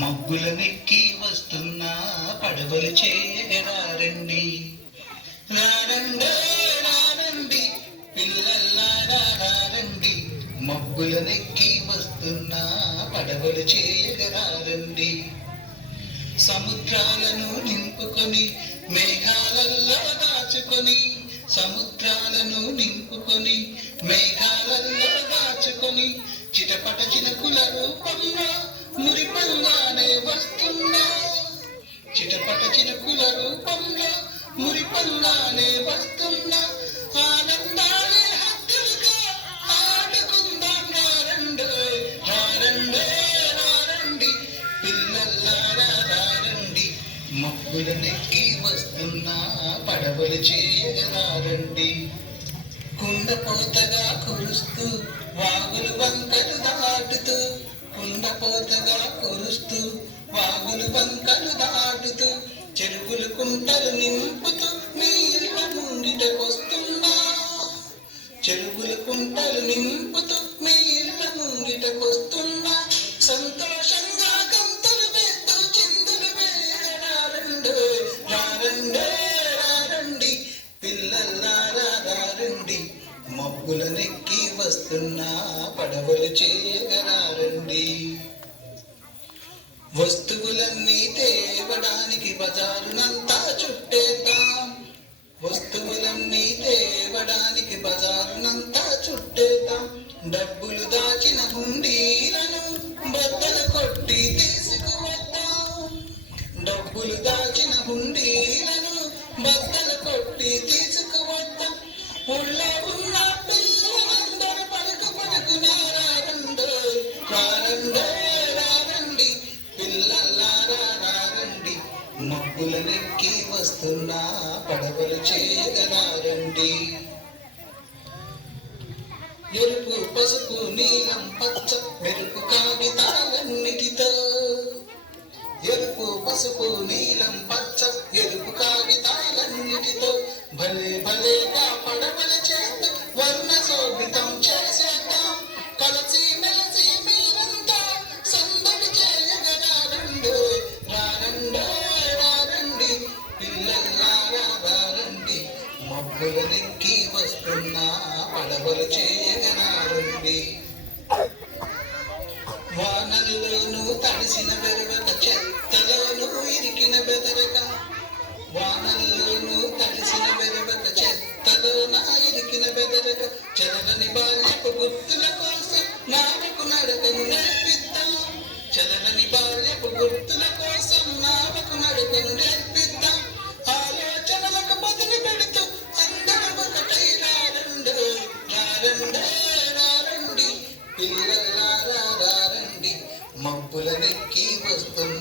మబ్బులనెక్కి వస్తున్నా పడవలు చేయగరారండి. రారండే రారండి పిల్లల్లారా రారండి, మబ్బులనెక్కి వస్తున్నా పడవలు చేయగరారండి. సముద్రాలను నింపుకొని మేఘాలల్లో దాచుకొని, సముద్రాలను నింపుకొని మేఘాలల్లో దాచుకొని, చిటపట చినుకుల రూపంలో మురిపంగానే వస్తున్నా, చిటపట చినుకుల రూపంలో మురిపంగానే వస్తున్నా. ఆనందాలే హద్దులుగా ఆడుకుందాం రారండే, రారండే రారండి పిల్లల్లారా రారండి, మబ్బులనెక్కి వస్తున్నా పడవలు చేయగరారండి. కుండపోతగా కురుస్తూ వాగులు వంకలు దాటుతూ, కుండపోతగా కురుస్తూ వాగులు వంకలు దాటుతూ, చెరువులు కుంటలు నింపుతూ మీ ఇళ్ళ ముంగిటకొస్తున్నా, చెరువులు కుంటలు నింపుతూ మీ ఇళ్ళ ముంగిటకొస్తున్నా. సంతోషంగా గంతులు వేస్తూ చిందులు వేయరారండే, రారండే రారండి పిల్లల్లారా రారండి, మబ్బులనెక్కి వస్తున్నా పడవలు చేయగరారండి. వస్తువులన్నీ తేవడానికి బజారునంతా చుట్టేద్దాం, వస్తువులన్నీ తేవడానికి బజారునంతా చుట్టేద్దాం. డబ్బులు దాచిన హుండీలను బద్దలు కొట్టి తీసుకువద్దాం, డబ్బులు దాచిన హుండీలను బద్దలు కొట్టి తీసుకువద్దాం. ఊళ్ళో ఉన్న పిల్లలందరూ పలుకు పలుకున రారండే, రారండే రారండి పిల్లల్లారా రారండి, మబ్బులనెక్కి వస్తున్నా పడవలు చేయగరారండి. ఎరుపు పసుపు నీలం పచ్చ మెరుపు కాగితాలన్నిటితో, ఎరుపు పసుపు నీలం పచ్చ ఎరుపు కాగితాలన్నిటితో, భలే భలేగా పడవలు చేస్తూ వర్ణ శోభితం చేసేద్దాం. కలిసి మెలిసి మీరంతా సందడి చేయగరారండే, రారండే రారండి పిల్లల్లారా రారండి, మబ్బులనెక్కి వస్తున్నా పడవలు చేయగరారండి. వానల్లోనూ తడిసిన బెరవక చెత్తలోనూ ఇరికిన బెదరక, వానల్లోనూ తడిసిన బెరవక చెత్తలోన ఇరికిన బెదరక, చెరగని బాల్యపు గుర్తుల కోసం నావకు నడకను నేర్పిద్దాం, చెరగని బాల్యపు గుర్తుల కోసం నావకు నడకను నేర్పిద్దాం. ఆలోచనలకు బదులు పెడుతూ అందరం ఒకటై రారండే, రారండే రారండి పిల్లల్లారా రారండి, మబ్బులనెక్కి వస్తున్నా